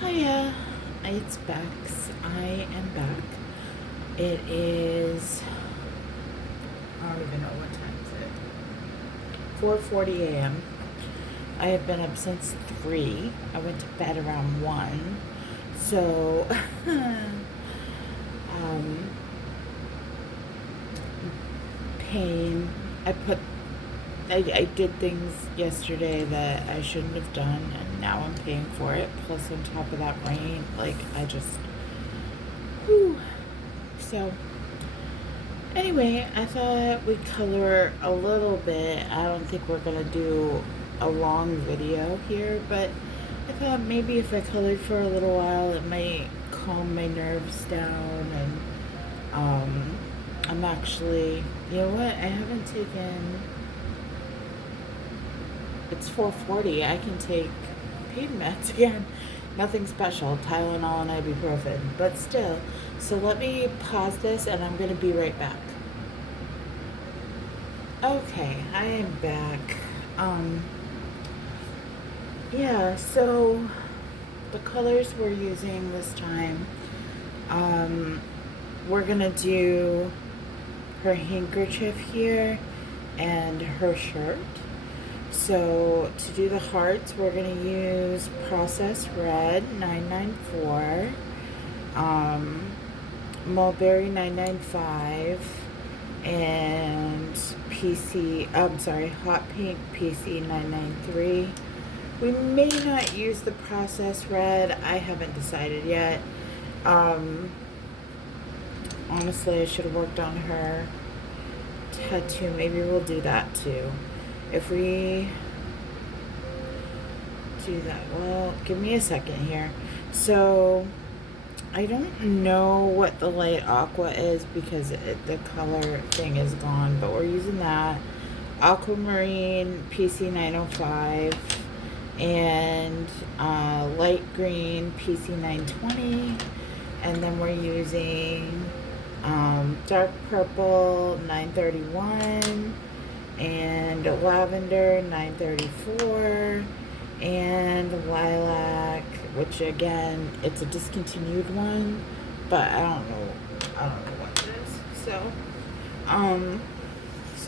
Hiya, it's Bex. I am back. It is, I don't even know what time is it. 4:40 a.m. I have been up since 3. I went to bed around 1. So, pain. I did things yesterday that I shouldn't have done, and now I'm paying for it. Plus, on top of that rain, whew. So, anyway, I thought we'd color a little bit. I don't think we're gonna do a long video here, but I thought maybe if I colored for a little while, it might calm my nerves down. And I'm actually, you know what? I haven't taken. It's 4:40. I can take pain meds again. Nothing special, Tylenol and ibuprofen, but still. So let me pause this, and I'm gonna be right back. Okay, I am back. Yeah, so the colors we're using this time, we're gonna do her handkerchief here and her shirt. So to do the hearts, we're gonna use Processed Red 994, Mulberry 995, and Hot Pink PC993. We may not use the Processed Red. I haven't decided yet. Honestly, I should have worked on her tattoo. Maybe we'll do that too. If we do that, well, give me a second here. So I don't know what the light aqua is because the color thing is gone, but we're using that. Aquamarine PC905 and light green PC920, and then we're using dark purple 931 and Lavender 934 and Lilac, which again, it's a discontinued one, but I don't know what it is. So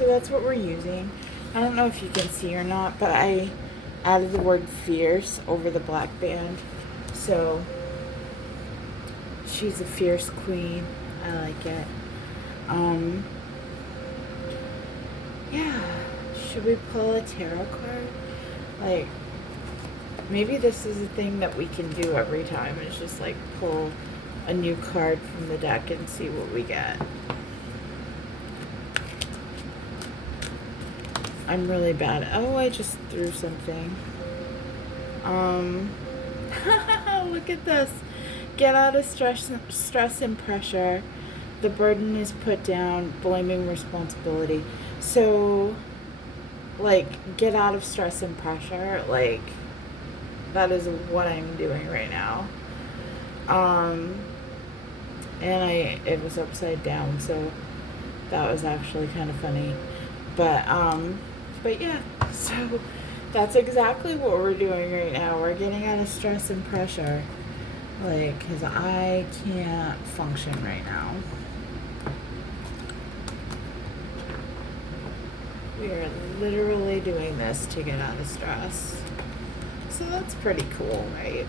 that's what we're using. I don't know if you can see or not, but I added the word fierce over the black band. So she's a fierce queen. I like it. Yeah. Should we pull a tarot card? Like, maybe this is a thing that we can do every time. It's just like pull a new card from the deck and see what we get. I'm really bad. Oh, I just threw something. Look at this. Get out of stress and pressure. The burden is put down, blaming responsibility. So, like, get out of stress and pressure. Like, that is what I'm doing right now. And it was upside down, so that was actually kind of funny. But yeah, so that's exactly what we're doing right now. We're getting out of stress and pressure. Like, because I can't function right now. We are literally doing this to get out of stress. So that's pretty cool, right?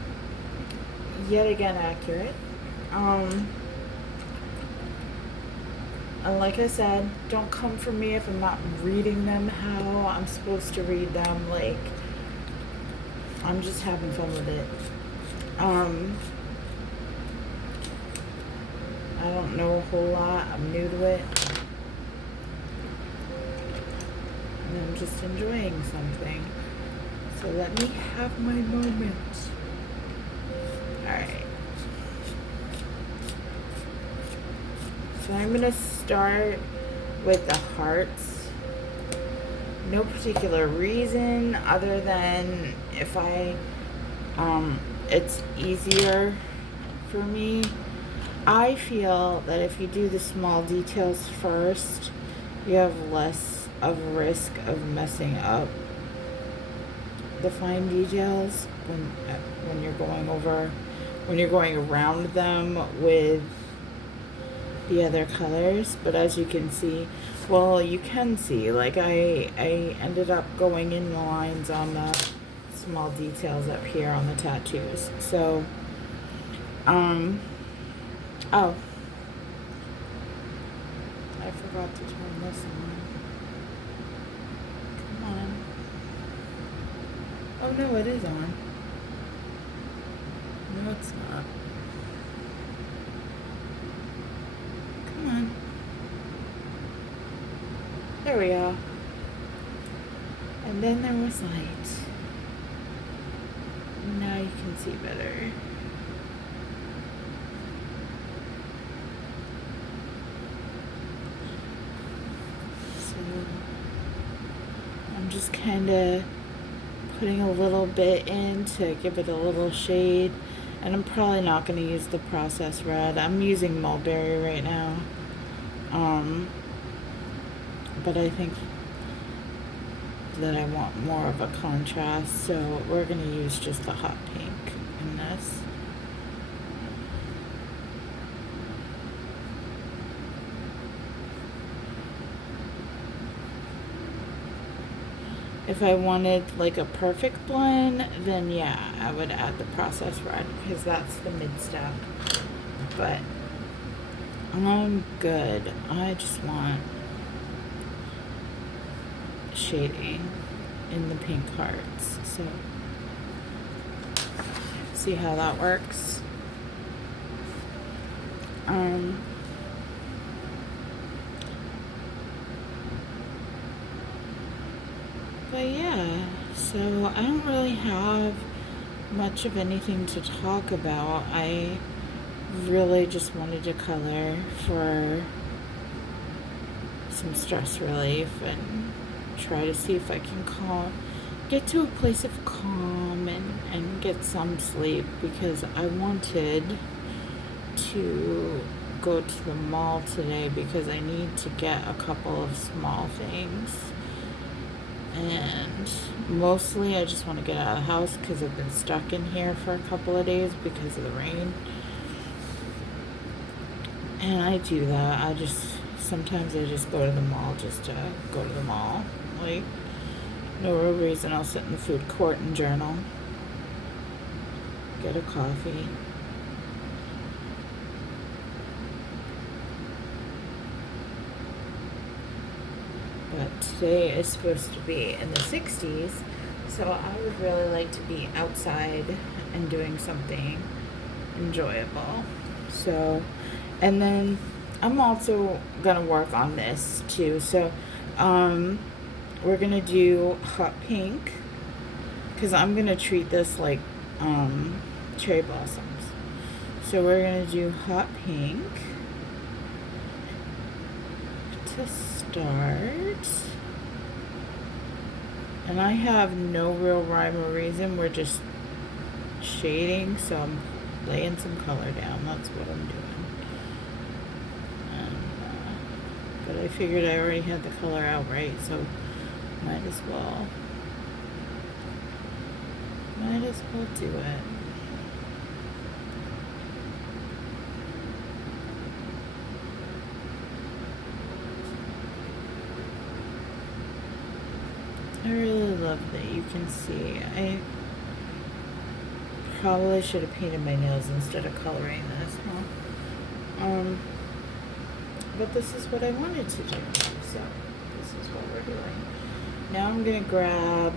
Yet again, accurate. And like I said, don't come for me if I'm not reading them how I'm supposed to read them. Like, I'm just having fun with it. I don't know a whole lot. I'm new to it. And I'm just enjoying something. So let me have my moment. Alright. So I'm going to start with the hearts. No particular reason other than if it's easier for me. I feel that if you do the small details first, you have less of a risk of messing up the fine details when you're going over when you're going around them with the other colors. But as you can see, well, you can see, like I ended up going in the lines on the small details up here on the tattoos. So oh, I forgot to turn this on. Come on. Oh no, it is on. No, it's not. Come on. There we go. And then there was light. Now you can see better. So I'm just kind of putting a little bit in to give it a little shade. And I'm probably not going to use the processed red. I'm using Mulberry right now. But I think that I want more of a contrast, so we're going to use just the hot pink in this. If I wanted like a perfect blend, then yeah, I would add the processed red because that's the mid step. But I'm good. I just want shading in the pink hearts. So see how that works. But yeah, so I don't really have much of anything to talk about. I really just wanted to color for some stress relief and try to see if I can get to a place of calm and get some sleep, because I wanted to go to the mall today because I need to get a couple of small things. And mostly I just want to get out of the house because I've been stuck in here for a couple of days because of the rain. And I do that. Sometimes I just go to the mall just to go to the mall. Like, no real reason. I'll sit in the food court and journal. Get a coffee. But today is supposed to be in the 60s, so I would really like to be outside and doing something enjoyable. So, and then I'm also gonna work on this too. So we're gonna do hot pink because I'm gonna treat this like cherry blossoms. So we're gonna do hot pink to start, and I have no real rhyme or reason. We're just shading, so I'm laying some color down. That's what I'm doing. And, but I figured I already had the color out right, so might as well do it. I really love that you can see. I probably should have painted my nails instead of coloring this, huh? But this is what I wanted to do, so this is what we're doing. Now I'm gonna grab,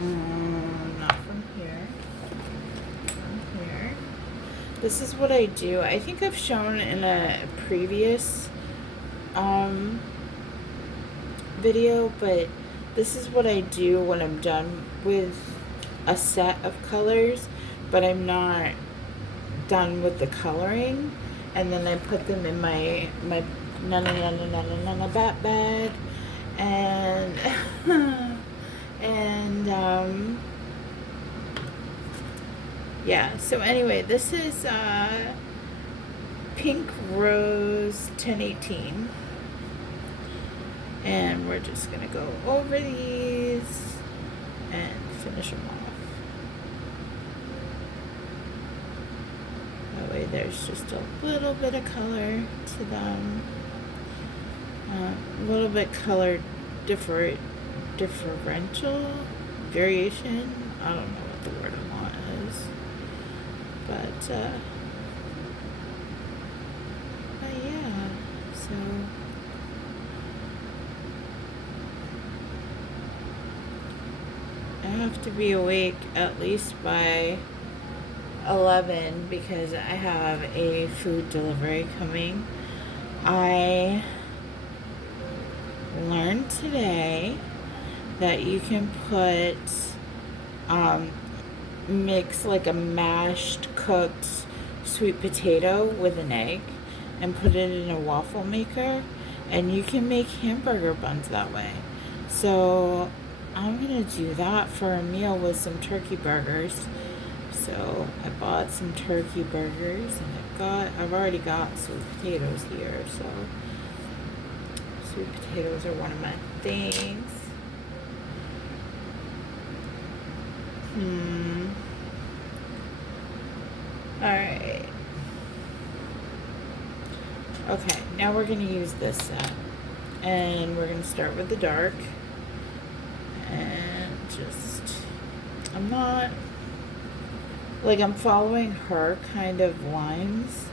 not from here, from here. This is what I do. I think I've shown in a previous video, but this is what I do when I'm done with a set of colors, but I'm not done with the coloring, and then I put them in my bat bag, and and yeah. So anyway, this is Pink Rose 1018. And we're just going to go over these and finish them off. there's just a little bit of color to them. A little bit color differential variation. I don't know what the word I want is. But yeah, so I have to be awake at least by 11 because I have a food delivery coming. I learned today that you can put mix like a mashed cooked sweet potato with an egg and put it in a waffle maker, and you can make hamburger buns that way. So I'm gonna do that for a meal with some turkey burgers. So I bought some turkey burgers, and I've already got sweet potatoes here. So sweet potatoes are one of my things. Alright. Okay, now we're going to use this set. And we're going to start with the dark. And I'm not, like, I'm following her kind of lines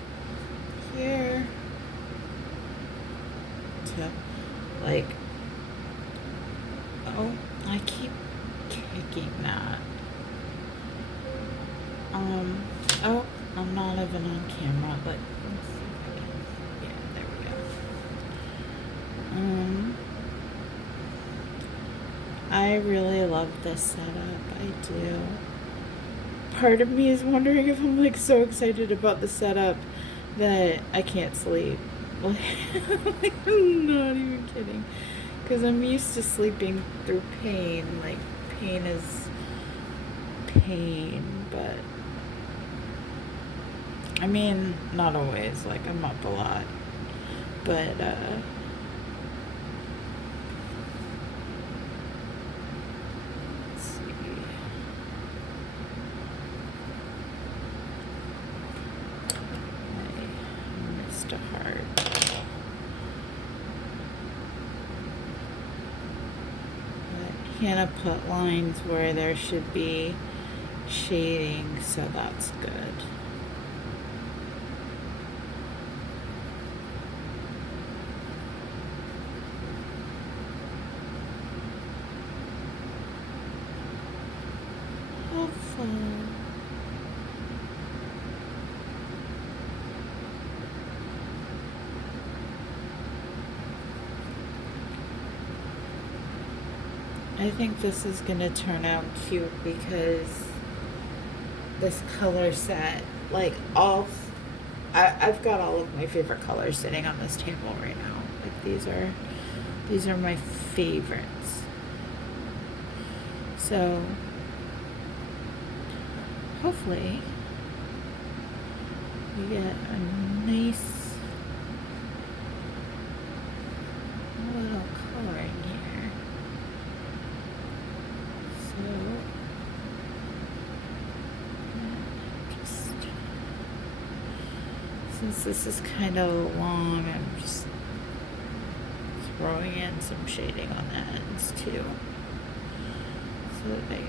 here. To, like, oh, I keep kicking that. Oh, I'm not even on camera, but let's see if I can. Yeah, there we go. I really love this setup. I do. Part of me is wondering if I'm like so excited about the setup that I can't sleep. Like, I'm not even kidding. Because I'm used to sleeping through pain. Like, pain is pain, but I mean, not always. Like, I'm up a lot, but let's see. I missed a heart. Hannah put lines where there should be shading, so that's good. Helpful. I think this is going to turn out cute because this color set, like I've got all of my favorite colors sitting on this table right now. Like these are my favorites. So hopefully we get a nice little coloring here. Since this is kind of long, I'm just throwing in some shading on the ends too, so that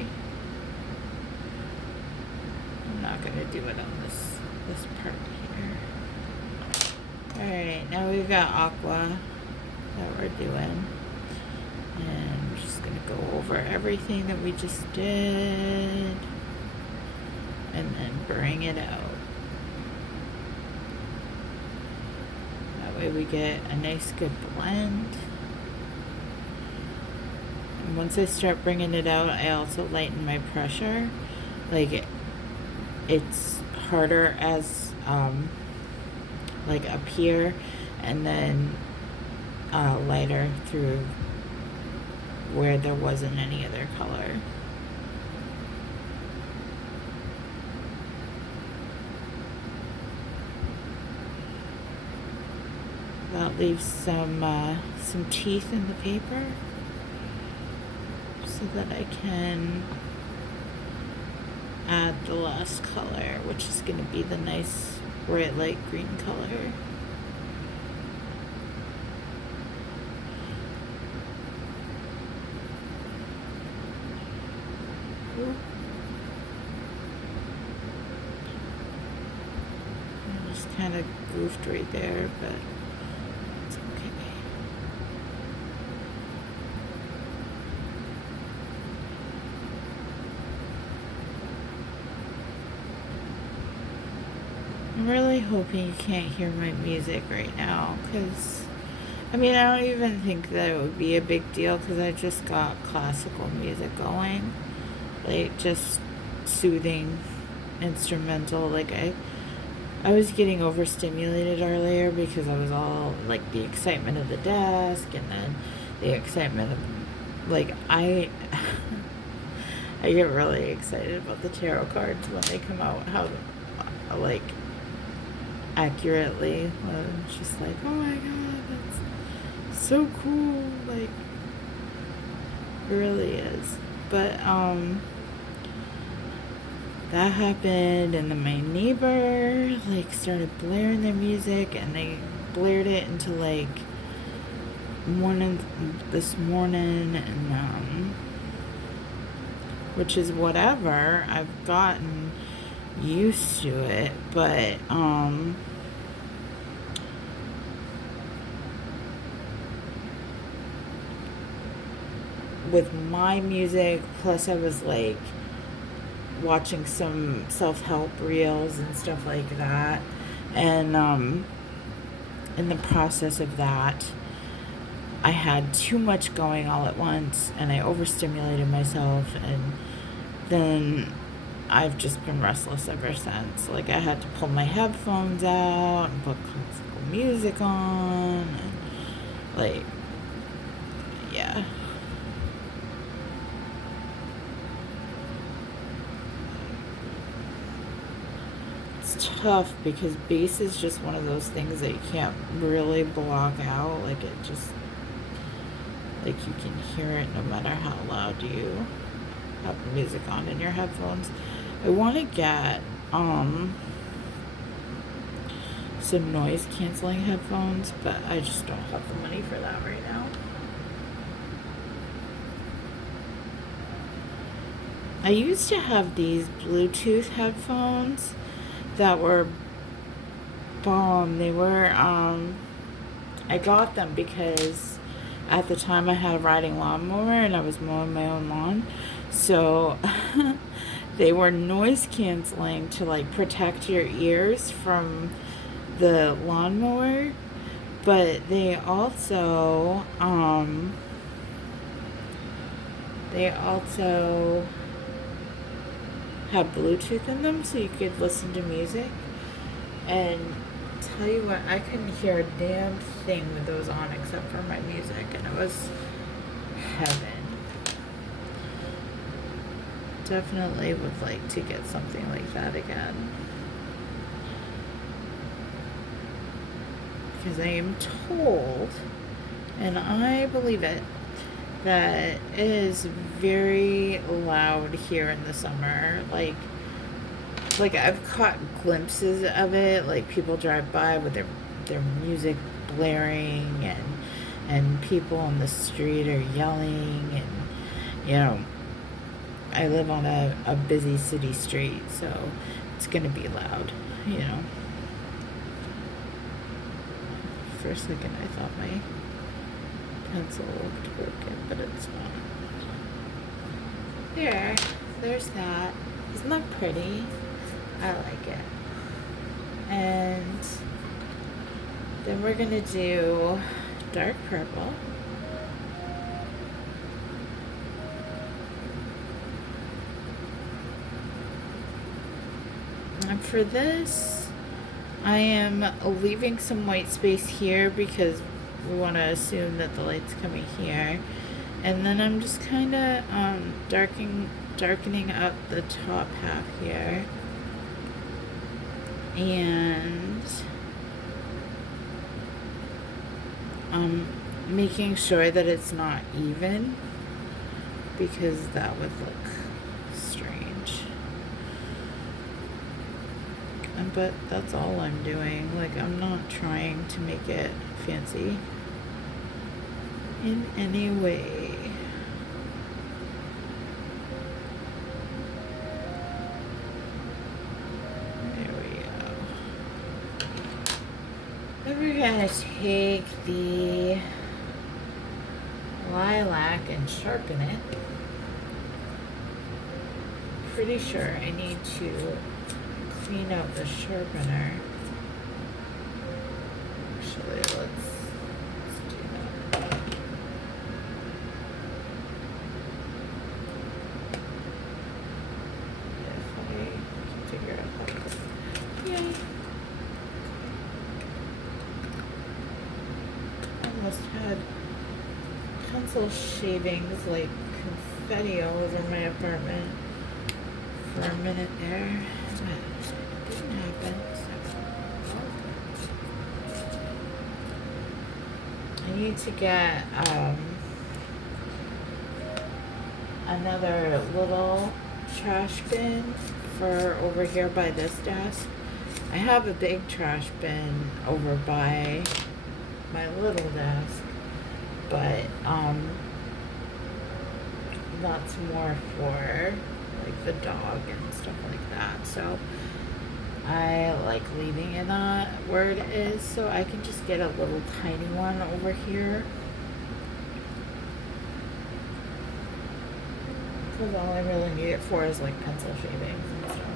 I'm not going to do it on this part here. Alright, now we've got Aqua that we're doing, and I'm just going to go over everything that we just did and then bring it out. We get a nice good blend. And once I start bringing it out, I also lighten my pressure. Like it's harder as like up here, and then lighter through where there wasn't any other color. That leaves some teeth in the paper so that I can add the last color, which is going to be the nice bright light green color. Ooh. I just kind of goofed right there, but it's okay. I'm really hoping you can't hear my music right now, because, I mean, I don't even think that it would be a big deal, because I just got classical music going, like, just soothing, instrumental. Like, I was getting overstimulated earlier, because I was all, like, the excitement of the desk, and then the excitement of, like, I get really excited about the tarot cards when they come out, how, like, accurately. It's just like, oh my god, that's so cool. Like, it really is. But that happened, and then my neighbor like started blaring their music, and they blared it into like this morning, and which is whatever. I've gotten used to it, but with my music, plus I was like watching some self-help reels and stuff like that, and in the process of that I had too much going all at once, and I overstimulated myself, and then I've just been restless ever since. Like, I had to pull my headphones out and put classical music on, and like, yeah. It's tough because bass is just one of those things that you can't really block out. Like, it just, like, you can hear it no matter how loud you have music on in your headphones. I want to get some noise canceling headphones, but I just don't have the money for that right now. I used to have these Bluetooth headphones that were bomb. They were I got them because at the time I had a riding lawnmower and I was mowing my own lawn, so they were noise canceling to like protect your ears from the lawnmower, but they also have Bluetooth in them, so you could listen to music. And tell you what, I couldn't hear a damn thing with those on except for my music, and it was heaven. Definitely would like to get something like that again, because I am told, and I believe it, that it is very loud here in the summer. Like I've caught glimpses of it, like people drive by with their music blaring, and people on the street are yelling, and you know, I live on a busy city street, so it's gonna be loud, you know. For a second I thought my pencil looked broken, but it's not. There's that. Isn't that pretty? I like it. And then we're gonna do dark purple. And for this, I am leaving some white space here because we want to assume that the light's coming here, and then I'm just kind of darkening up the top half here, and making sure that it's not even, because that would look strange. but that's all I'm doing. Like, I'm not trying to make it fancy in any way. There we go. Then we're gonna take the lilac and sharpen it. Pretty sure I need to clean out the sharpener. Actually, let's do that. If I can figure out how to. Yay! Almost had pencil shavings like confetti all over my apartment for a minute there, but it didn't happen. So I need to get another little trash bin for over here by this desk. I have a big trash bin over by my little desk, but that's more for like the dog and stuff like that. So I like leaving it where it is, so I can just get a little tiny one over here. Because all I really need it for is like pencil shavings and stuff.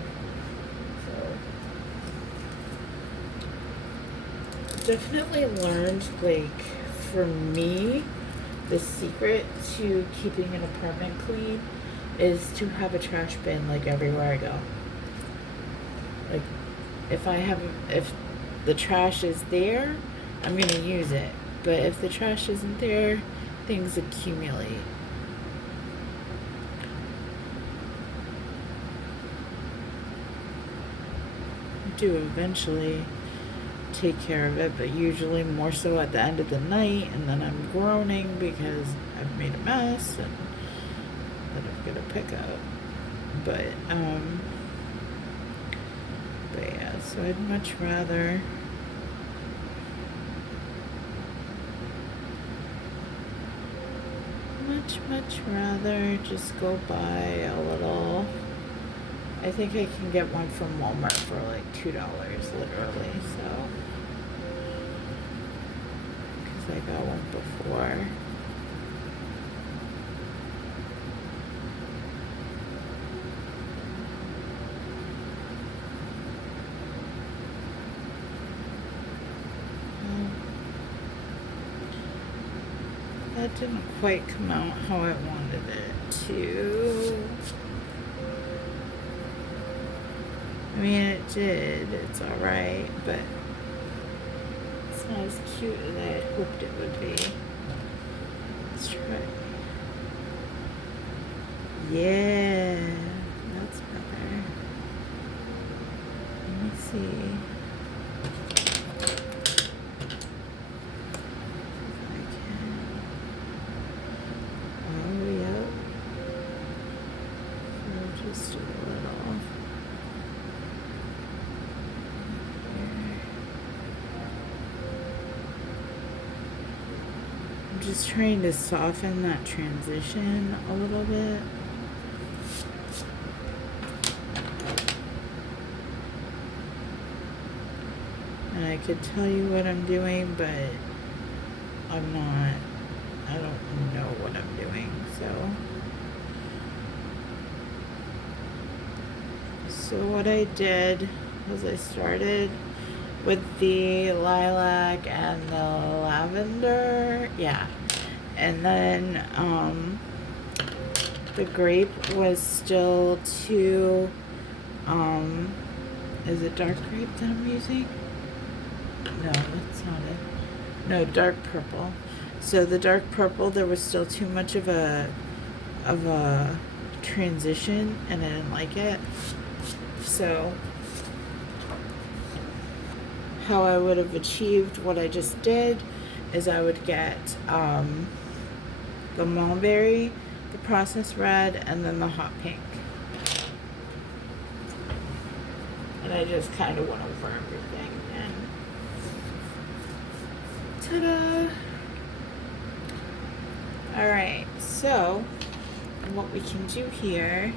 So definitely learned, like, for me, the secret to keeping an apartment clean is to have a trash bin like everywhere I go. Like, if the trash is there, I'm gonna use it. But if the trash isn't there, things accumulate. I do eventually take care of it, but usually more so at the end of the night, and then I'm groaning because I've made a mess and that I'm gonna pick up. But yeah, so I'd much rather just go buy a little. I think I can get one from Walmart for like $2 literally, so because I got one before. That didn't quite come out how I wanted it to. I mean, it did. It's alright, but it's not as cute as I had hoped it would be. Let's try. Yeah, that's better. Let me see. Just trying to soften that transition a little bit. And I could tell you what I'm doing, but I don't know what I'm doing, so what I did was I started with the lilac and the lavender, yeah, and then the grape was still too, is it dark grape that I'm using? No, that's not it. No, dark purple. So the dark purple, there was still too much of a transition, and I didn't like it. So how I would have achieved what I just did is I would get the mulberry, the processed red, and then the hot pink. And I just kind of went over everything and ta-da! Alright, so what we can do here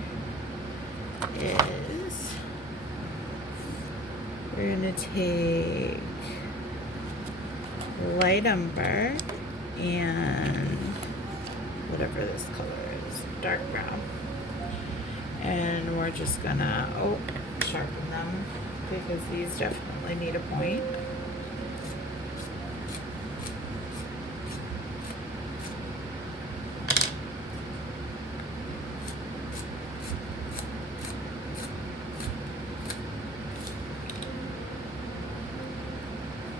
is we're going to take light umber and whatever this color is, dark brown, and we're just gonna sharpen them because these definitely need a point.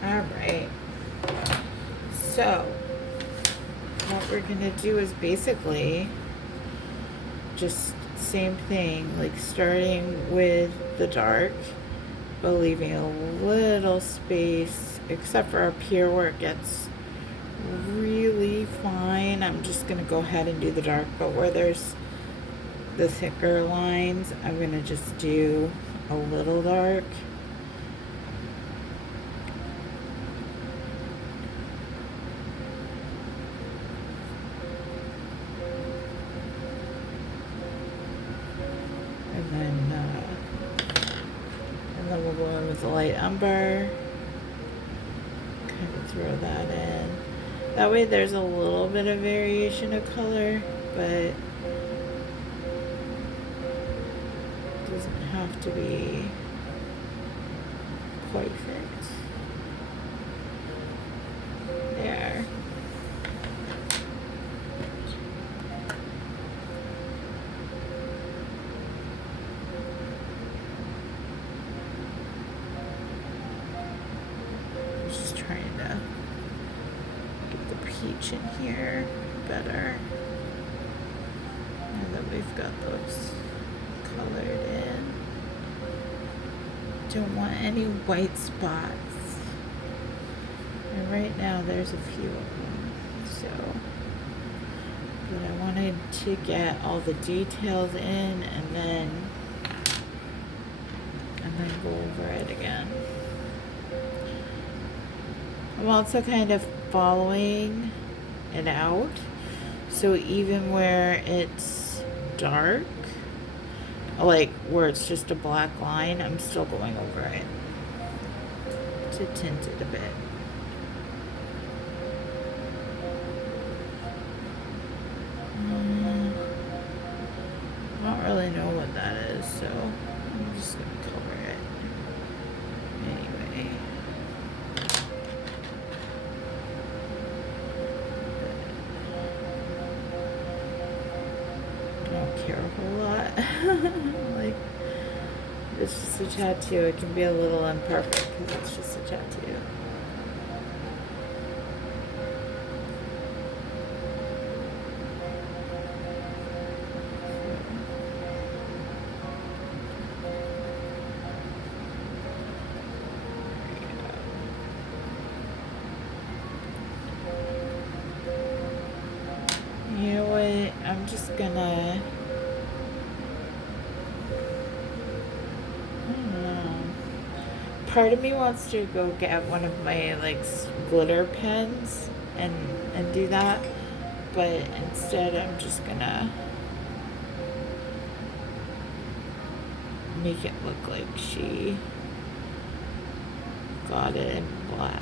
Alright, so what we're gonna do is basically just same thing, like starting with the dark but leaving a little space, except for up here where it gets really fine. I'm just gonna go ahead and do the dark, but where there's the thicker lines, I'm gonna just do a little dark. And then we'll go in with the light umber, kind of throw that in. That way there's a little bit of variation of color, but it doesn't have to be perfect. There. Trying to get the peach in here better. Now that we've got those colored in. Don't want any white spots. And right now there's a few of them. So, but I wanted to get all the details in and then go over it again. I'm also kind of following it out, so even where it's dark, like where it's just a black line, I'm still going over it to tint it a bit. I don't really know what that is, so I'm just going to cover it anyway. Care a whole lot. Like, it's just a tattoo. It can be a little imperfect because it's just a tattoo. You know what? I'm just gonna. Part of me wants to go get one of my like glitter pens and do that, but instead I'm just gonna make it look like she got it in black.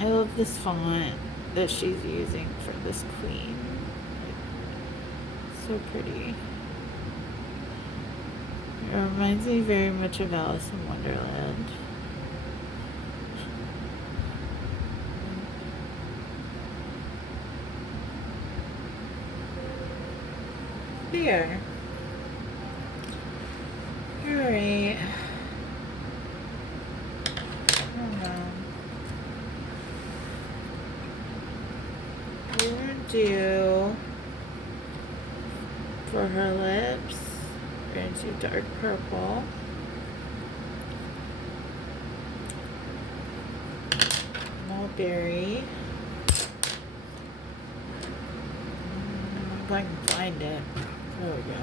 I love this font that she's using for this queen. So pretty. It reminds me very much of Alice in Wonderland. there. Alright. We're gonna do for her lips, we're gonna do dark purple. Mulberry. If I can find it. There we go.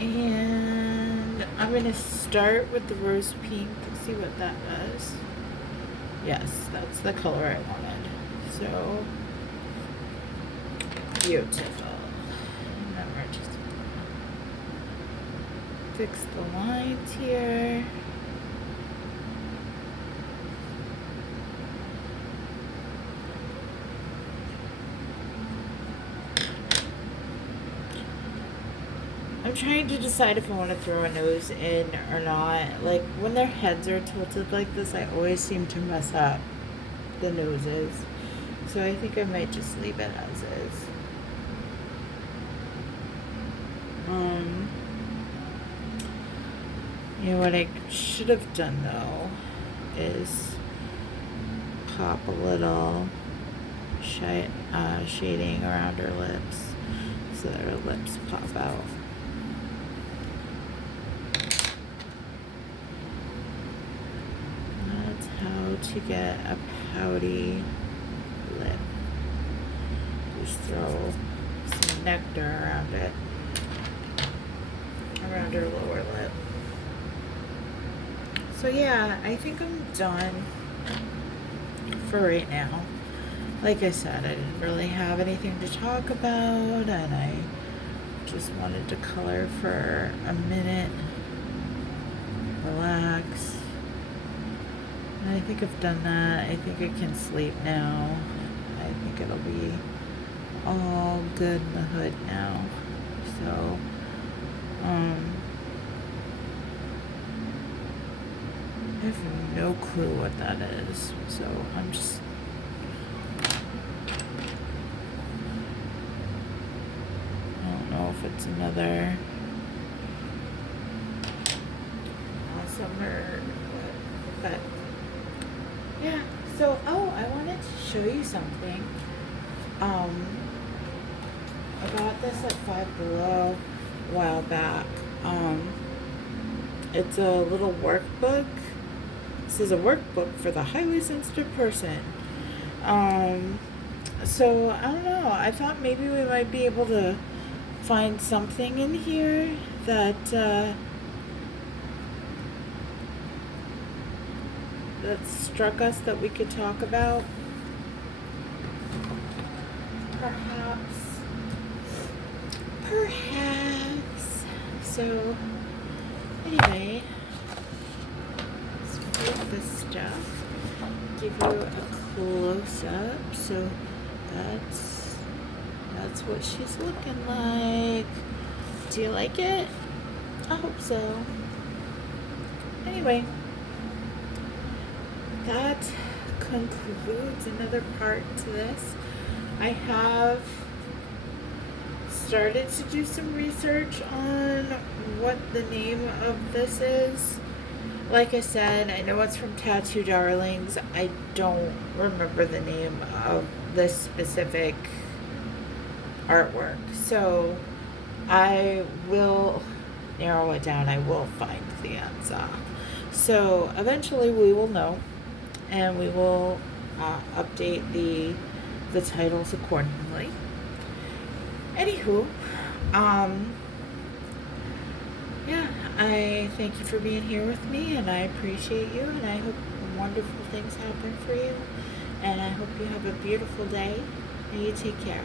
And I'm going to start with the rose pink. See what that does. Yes, that's the color I wanted. So beautiful. And then we're just fix the lines here. I'm trying to decide if I want to throw a nose in or not. Like, when their heads are tilted like this, I always seem to mess up the noses. So I think I might just leave it as is. You know what I should have done though is pop a little shading around her lips so that her lips pop out. That's how to get a pouty lip. Just throw some nectar around it, around her lower lip. So yeah, I think I'm done for right now. Like I said, I didn't really have anything to talk about, and I just wanted to color for a minute, relax. And I think I've done that. I think I can sleep now. I think it'll be all good in the hood now. So, I have no clue what that is, so I'm just I don't know if it's another awesome or what, but yeah. So I wanted to show you something. I got this at Five Below a while back. It's a little workbook. This is a workbook for the highly sensitive person. So I don't know. I thought maybe we might be able to find something in here that that struck us that we could talk about. Perhaps. So anyway, let's take this stuff, give you a close up. So that's what she's looking like. Do you like it? I hope so. Anyway, that concludes another part to this. I have started to do some research on what the name of this is. Like I said, I know it's from Tattoo Darlings. I don't remember the name of this specific artwork. So I will narrow it down. I will find the answer. So eventually we will know, and we will update the titles accordingly. Anywho, yeah, I thank you for being here with me, and I appreciate you, and I hope wonderful things happen for you, and I hope you have a beautiful day, and you take care.